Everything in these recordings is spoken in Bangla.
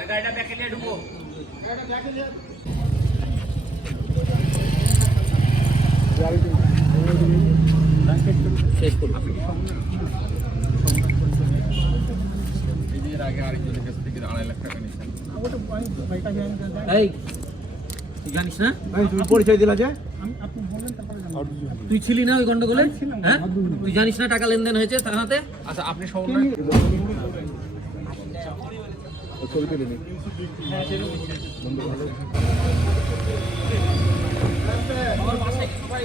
গাড়িটা ব্যাকে নিয়ে ঢুকো। শেষ করুন। আগে আরেকজনের কাছ থেকে আড়াই লাখ টাকা নিয়েছেন তুই জানিস না? পরিচয় দিলা যে? তুই ছিলি না ওই গন্ডগোলে? হ্যাঁ? তুই জানিস না টাকা লেনদেন হয়েছে থানাতে আচ্ছা আপনি সমন্বয় ছবি তুলে নি আমার বাসায় সবাই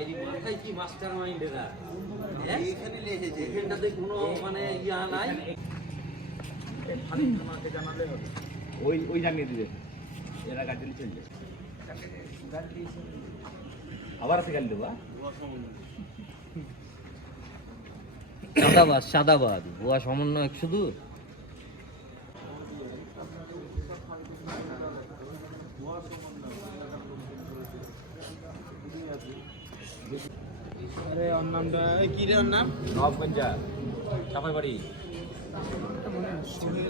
মাইরি মাথায় কি মাস্টার মাইন্ড এরা এখানে এসেছে এখানটাতে কোনো মানে ইয়া নাই? ওই ওই জানিয়ে দিবে এরা গাড়ি চলে চলছে আবার আছে দেবো সাদাবাদ সাদাবাদ গোয়া সমন্বয়ক শুধু? আরে ওর নামটা কি রে ওর নাম? নবাবগঞ্জা চাপাই বাড়ি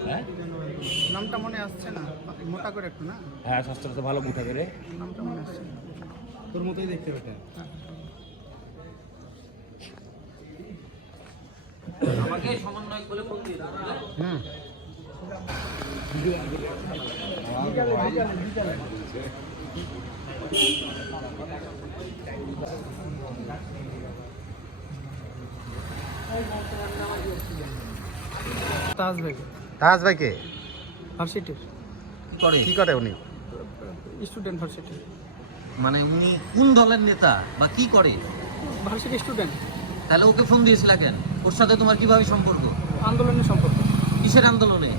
হ্যাঁ? নামটা মনে আসছে না। মোটা করে একটু না? হ্যাঁ স্বাস্থ্য তো ভালো মুঠা করে। নামটা মনে আসছে না। তোর মতোই দেখতে ওটা আমাকে সমন্বয়ক বলে ফোন দিয়ে দাও হুম। তাজ ভাই। ভাইকে? ভার্সিটির করে? কি করে উনি? স্টুডেন্ট ভার্সিটি মানে উনি কোন দলের নেতা বা কি করে? ভার্সিটি স্টুডেন্ট তাহলে ওকে ফোন দিয়েছিল কেন? ওর সাথে তোমার কীভাবে সম্পর্ক? আন্দোলনের সম্পর্ক। কিসের আন্দোলনে?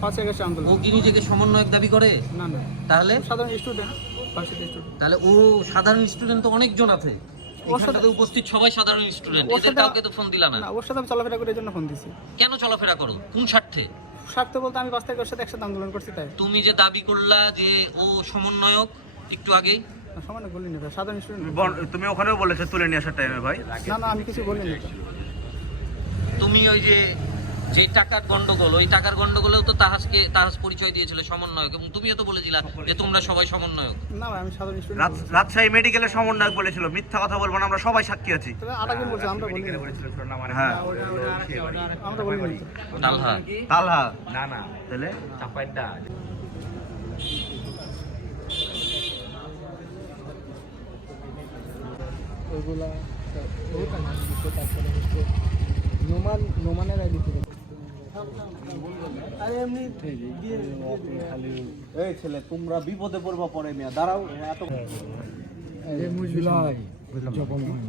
পাঁচ আগস্ট ও কি নিজেকে সমন্বয়ক দাবি করে? না না। তাহলে? সাধারণ স্টুডেন্ট তাহলে ও সাধারণ স্টুডেন্ট তো অনেকজন আছে। ওর সাথে- উপস্থিত সবাই সাধারণ স্টুডেন্ট। ওর এদের কাউকে তো ফোন দিলা না। না ওর সাথে আমি চলাফেরা করে এই জন্য ফোন দিছি। কেন চলাফেরা করো? কোন স্বার্থে? স্বার্থ বলতে আমি পাঁচ সাথে একসাথে আন্দোলন করছি তাই। তুমি যে দাবি করলা যে ও সমন্বয়ক একটু আগে? সমানে বলিনি ভাই সাধারণ স্টুডেন্ট। তুমি ওখানেও বলেছ তুলে নিয়ে আসার টাইমে ভাই? না না আমি কিছু বলিনি। তুমি ওই যে যে টাকার গন্ডগোল ওই টাকার গন্ডগোলেও তো তাহাজকে তাহাজ পরিচয় দিয়েছিল সমন্বয়ক এবং তুমিও তো বলেছিলা যে তোমরা সবাই সমন্বয়ক। না ভাই আমি সাধারণ স্টুডেন্ট রাজশাহী মেডিকেলের সমন্বয়ক বলেছিল মিথ্যা কথা বলব না আমরা সবাই সাক্ষী আছি। আটাকে বলছি আমরা বলিনি হ্যাঁ। আমরা বলিনি তালহা। তালহা। না না। তাহলে? চাপাইটা ওইগুলা ওইটা না তারপরে নোমান নোমানের আইডি থেকে এই ছেলে তোমরা বিপদে পড়বা পরে মিয়া দাঁড়াও এত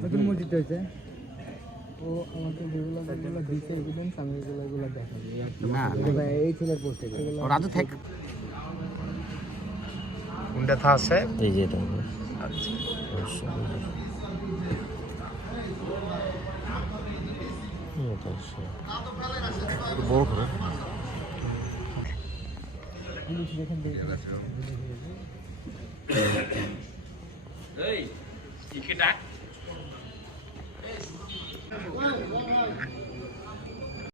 নতুন মসজিদ হয়েছে। ও আমাকে যেগুলো যেগুলো দিয়েছে এভিডেন্স আমি এগুলো এগুলো দেখাবো। না এই ছেলের পোস্ট এগুলো রাজু থাক। কোনটা থা আছে? এই যে এটা। বড় করে পুলিশ দেখেন দেখে এই কি ডাক